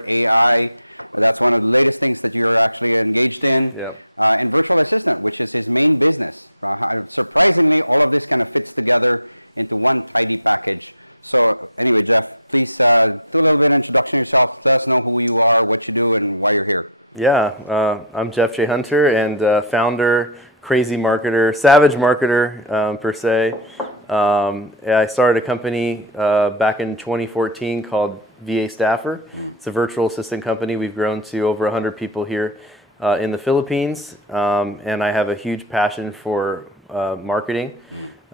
with AI. Yep. Yeah, I'm Jeff J. Hunter, and founder, crazy marketer, savage marketer, per se. I started a company back in 2014 called VA Staffer. It's a virtual assistant company. We've grown to over 100 people here in the Philippines, and I have a huge passion for marketing,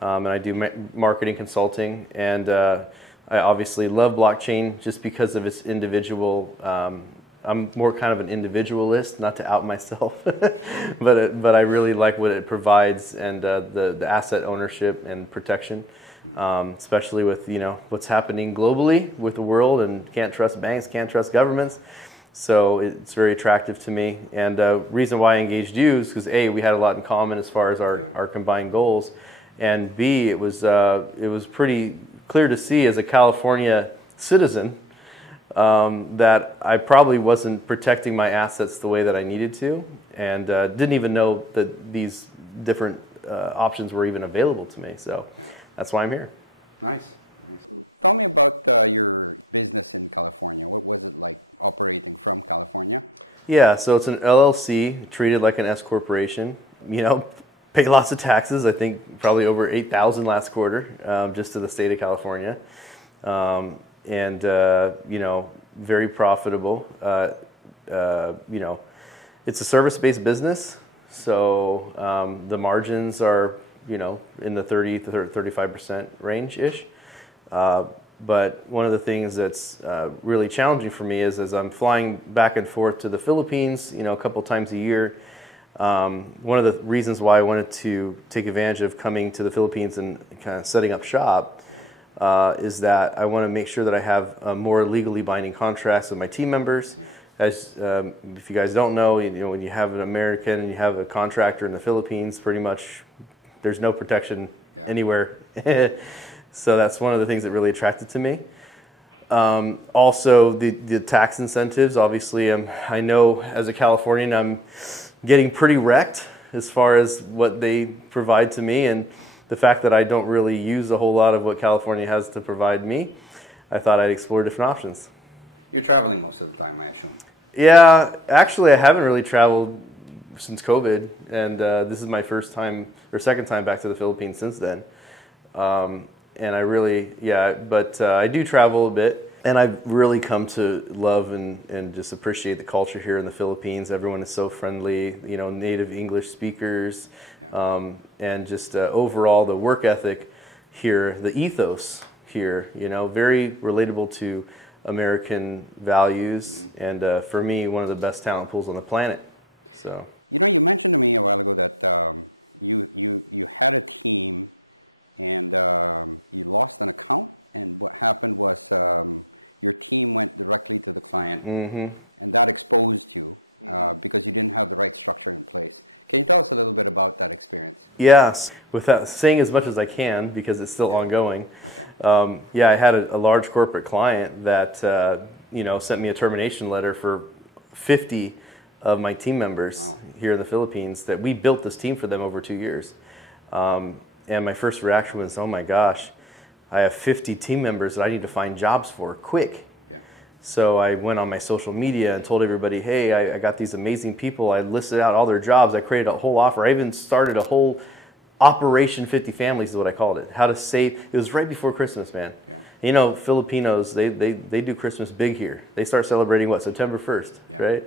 and I do marketing consulting, and I obviously love blockchain just because of its individual. I'm more kind of an individualist, not to out myself, but I really like what it provides, and the asset ownership and protection, especially with what's happening globally with the world, and can't trust banks, can't trust governments. So it's very attractive to me, and reason why I engaged you is because A, we had a lot in common as far as our combined goals, and B, it was pretty clear to see as a California citizen that I probably wasn't protecting my assets the way that I needed to, and didn't even know that these different options were even available to me. So that's why I'm here. Nice. Yeah, so it's an LLC treated like an S corporation. Pay lots of taxes. I think probably over 8,000 last quarter, just to the state of California. And very profitable. It's a service-based business, so the margins are in the 30 to 35% range ish. But one of the things that's really challenging for me is as I'm flying back and forth to the Philippines, a couple times a year. One of the reasons why I wanted to take advantage of coming to the Philippines and kind of setting up shop is that I want to make sure that I have more legally binding contracts with my team members. As if you guys don't know, when you have an American and you have a contractor in the Philippines, pretty much there's no protection anywhere. So that's one of the things that really attracted to me. Also, the tax incentives. Obviously, I know as a Californian, I'm getting pretty wrecked as far as what they provide to me, and the fact that I don't really use a whole lot of what California has to provide me. I thought I'd explore different options. You're traveling most of the time, actually. Yeah, actually, I haven't really traveled since COVID, and this is my first time or second time back to the Philippines since then. And I really, but I do travel a bit, and I've really come to love and just appreciate the culture here in the Philippines. Everyone is so friendly, native English speakers, and just overall the work ethic here, the ethos here, very relatable to American values, and for me, one of the best talent pools on the planet. So. Mm-hmm. Yes, without saying as much as I can because it's still ongoing. I had a large corporate client that sent me a termination letter for 50 of my team members here in the Philippines. That we built this team for them over 2 years, and my first reaction was, "Oh my gosh, I have 50 team members that I need to find jobs for quick." So I went on my social media and told everybody, hey, I got these amazing people. I listed out all their jobs. I created a whole offer. I even started a whole Operation 50 Families is what I called it. How to save. It was right before Christmas, man. Filipinos, they do Christmas big here. They start celebrating, September 1st, right?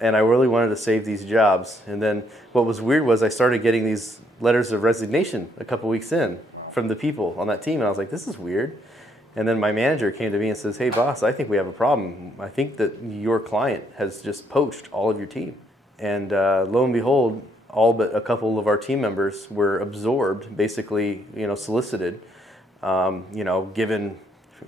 And I really wanted to save these jobs. And then what was weird was I started getting these letters of resignation a couple weeks in from the people on that team. And I was like, this is weird. And then my manager came to me and says, hey, boss, I think we have a problem. I think that your client has just poached all of your team. And lo and behold, all but a couple of our team members were absorbed, basically, solicited, given,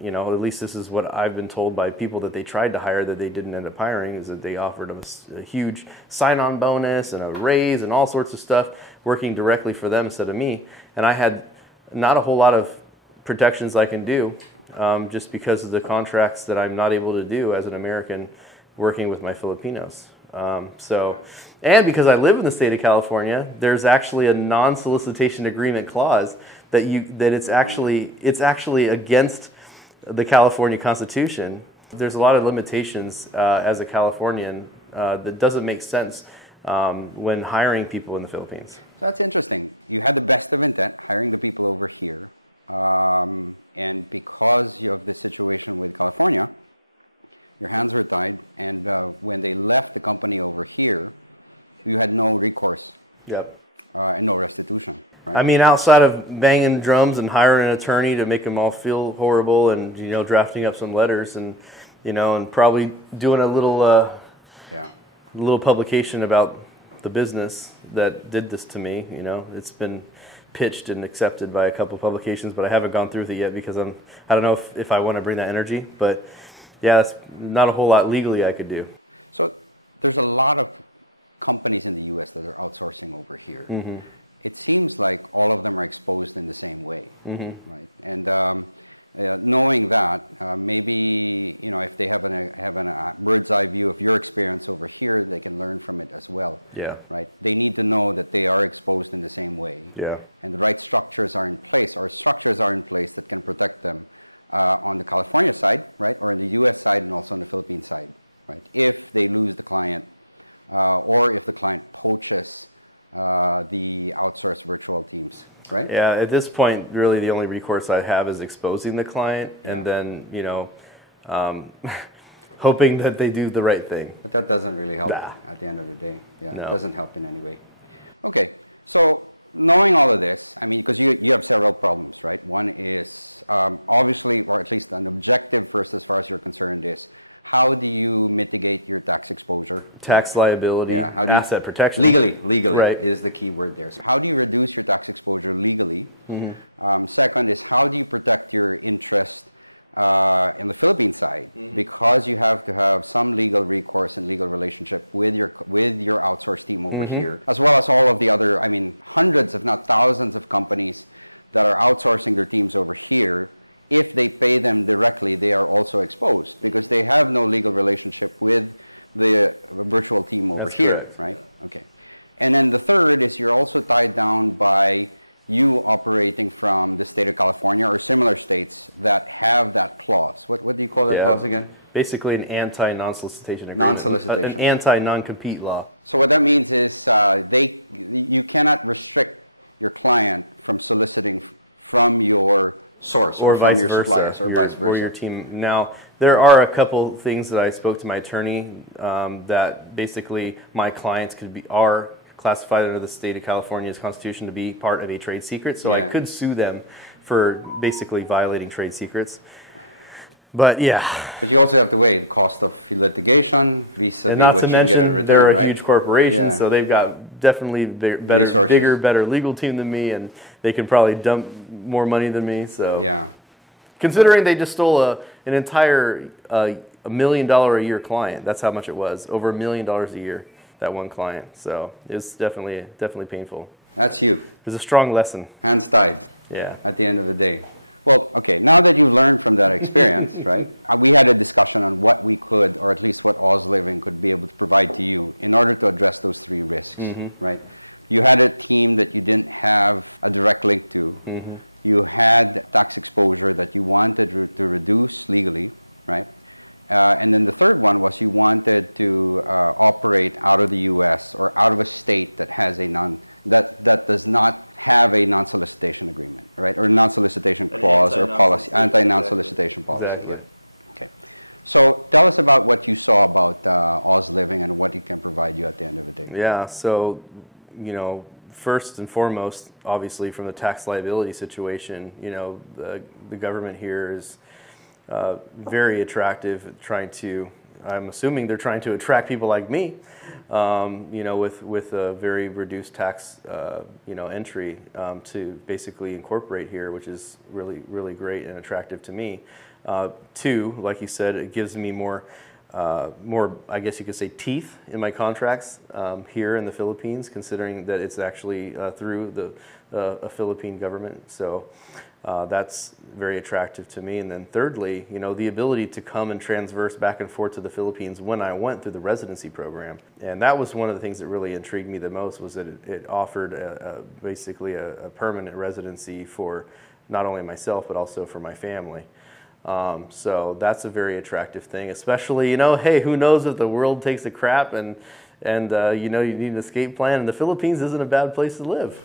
at least this is what I've been told by people that they tried to hire that they didn't end up hiring, is that they offered them a huge sign-on bonus and a raise and all sorts of stuff, working directly for them instead of me. And I had not a whole lot of protections I can do just because of the contracts that I'm not able to do as an American working with my Filipinos. And because I live in the state of California, there's actually a non-solicitation agreement clause that it's actually against the California Constitution. There's a lot of limitations as a Californian that doesn't make sense when hiring people in the Philippines. That's it. Yep. I mean, outside of banging drums and hiring an attorney to make them all feel horrible, and drafting up some letters, and and probably doing a little publication about the business that did this to me. It's been pitched and accepted by a couple of publications, but I haven't gone through with it yet because I don't know if I want to bring that energy. But yeah, that's not a whole lot legally I could do. Mm-hmm. Mm-hmm. Yeah. Yeah. Right? Yeah, at this point, really the only recourse I have is exposing the client, and then, um, hoping that they do the right thing. But that doesn't really help Nah. at the end of the day. Yeah, No. It doesn't help in any way. Tax liability, Yeah, how do asset protection. Legally Right. is the key word there. So, Hmm. over Hmm. here. That's Over here. correct. You call that Yeah. clause again? Basically an anti-non-solicitation agreement, an Non-solicitation. anti-non-compete law. Source. Or from vice your versa, suppliers, or vice or versa. your team. Now, there are a couple things that I spoke to my attorney that basically my clients are classified under the state of California's constitution to be part of a trade secret, so I Yeah. could sue them for basically violating trade secrets. But yeah, But you also have to weigh cost of litigation. and not to mention they're a huge corporation, Yeah. so they've got definitely Resources. better legal team than me, and they can probably dump more money than me. So. Yeah. Considering they just stole an entire $1 million a year client, that's how much it was. Over $1 million a year, that one client. So it's definitely painful. That's huge. It was a strong lesson. Hands tied Yeah. at the end of the day. Mm-hmm. Right. Mm-hmm. Exactly. Yeah. So, first and foremost, obviously, from the tax liability situation, the government here is very attractive at trying to, I'm assuming they're trying to attract people like me, with a very reduced tax, entry to basically incorporate here, which is really, really great and attractive to me. Two, like you said, it gives me more more, I guess you could say, teeth in my contracts here in the Philippines, considering that it's actually through a Philippine government. So that's very attractive to me. And then thirdly, you know, the ability to come and transverse back and forth to the Philippines when I went through the residency program. And that was one of the things that really intrigued me the most, was that it offered basically a permanent residency for not only myself, but also for my family. So that's a very attractive thing, especially, you know, hey, who knows if the world takes a crap and you know, you need an escape plan, and the Philippines isn't a bad place to live.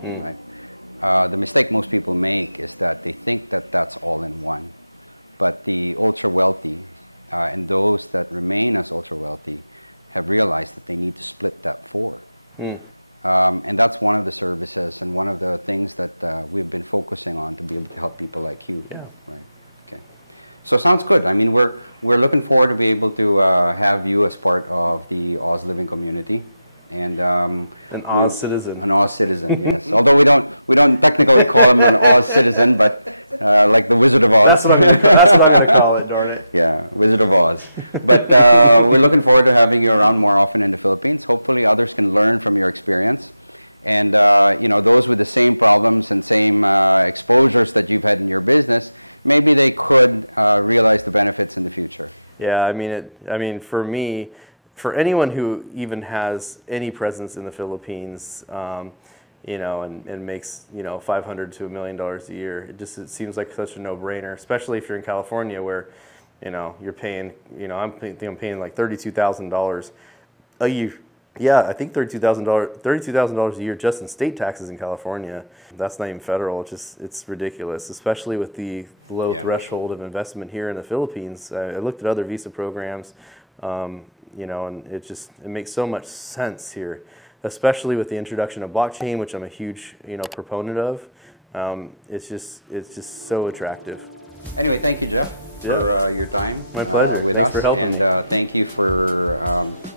Hmm. Hmm. Help people like you. Yeah. So it sounds good. I mean, we're looking forward to be able to have you as part of the Oz living community, and An Oz citizen. an Oz citizen. We don't technically call it an Oz citizen, but well, That's what I'm gonna call it. Darn it. yeah, Wizard of Oz. But we're looking forward to having you around more often. Yeah, I mean, for me, for anyone who even has any presence in the Philippines, you know, and makes, you know, $500 to $1 million a year, it seems like such a no-brainer, especially if you're in California, where, you know, you're paying, you know, I'm paying like $32,000 a year. Yeah, I think $32,000 a year just in state taxes in California. That's not even federal. It's ridiculous, especially with the low threshold of investment here in the Philippines. I looked at other visa programs, you know, and it makes so much sense here, especially with the introduction of blockchain, which I'm a huge, you know, proponent of. It's just so attractive. Anyway, thank you, Jeff, Yeah. for your time. My pleasure. Thanks for helping me. Thank you for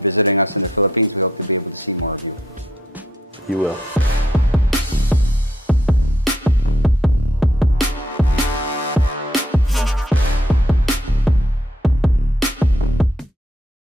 visiting us in the Philippines. We hope to be able to see more of you. You will.